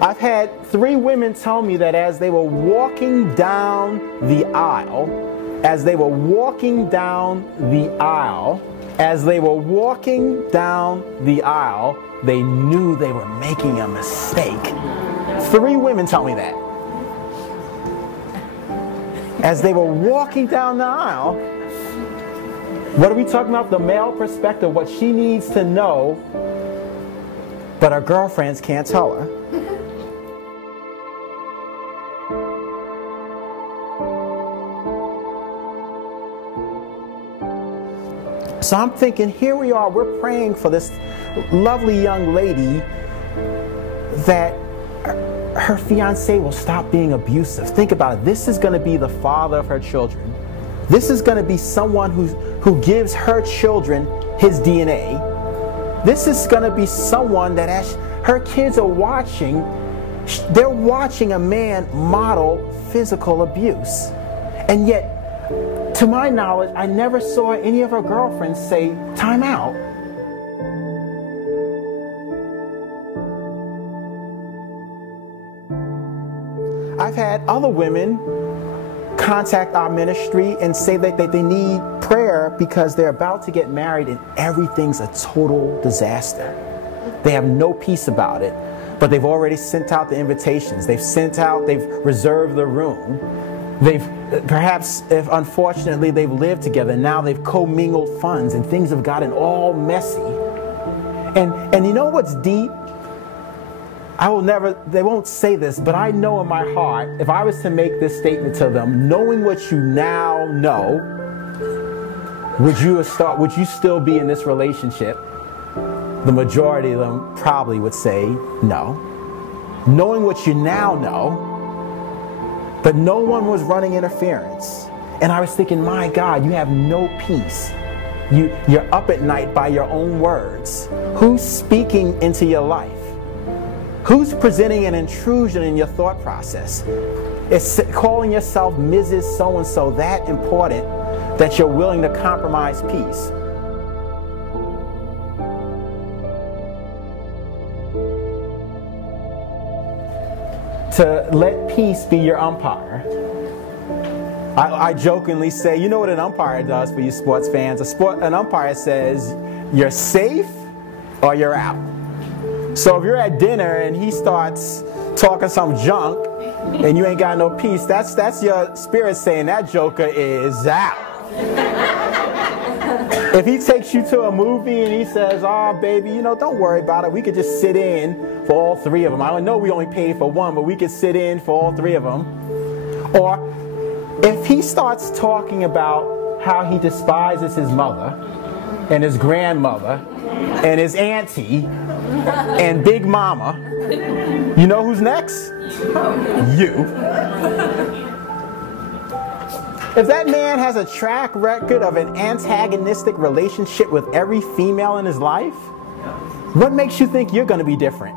I've had 3 women tell me that as they were walking down the aisle, as they were walking down the aisle, they knew they were making a mistake. 3 women tell me that. As they were walking down the aisle, what are we talking about? The male perspective, what she needs to know, but her girlfriends can't tell her. So I'm thinking, here we are, we're praying for this lovely young lady that her fiancé will stop being abusive. Think about it. This is going to be the father of her children. This is going to be someone who gives her children his DNA. This is going to be someone that as her kids are watching, they're watching a man model physical abuse. And yet, to my knowledge, I never saw any of her girlfriends say, time out. I've had other women contact our ministry and say that they need prayer because they're about to get married and everything's a total disaster. They have no peace about it, but they've already sent out the invitations. They've reserved the room. Perhaps, if unfortunately they've lived together, now they've commingled funds and things have gotten all messy. And you know what's deep? They won't say this, but I know in my heart, if I was to make this statement to them, knowing what you now know, would you still be in this relationship? The majority of them probably would say no. Knowing what you now know, but no one was running interference. And I was thinking, my God, you have no peace. You're up at night by your own words. Who's speaking into your life? Who's presenting an intrusion in your thought process? Is calling yourself Mrs. So-and-so that important that you're willing to compromise peace? To let peace be your umpire. I jokingly say, you know what an umpire does for you sports fans? An umpire says, you're safe or you're out. So if you're at dinner and he starts talking some junk and you ain't got no peace, that's your spirit saying that joker is out. If he takes you to a movie and he says, oh baby, don't worry about it, we could just sit in for all 3 of them. I know we only paid for 1, but we could sit in for all 3 of them. Or if he starts talking about how he despises his mother and his grandmother and his auntie and Big Mama, you know who's next? You. If that man has a track record of an antagonistic relationship with every female in his life, what makes you think you're going to be different?